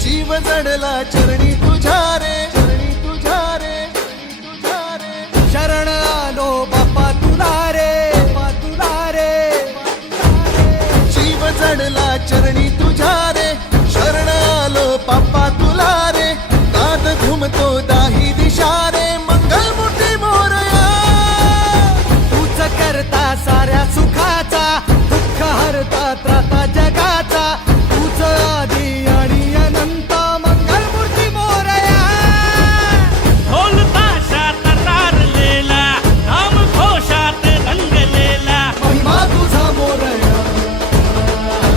जीव जडला चरणी तुझ्या रे, चरणी तुझ्या रे, तुझ्या रे शरण आलो बाप्पा तुला रे, बाप्पा तुला रे, जीव जडला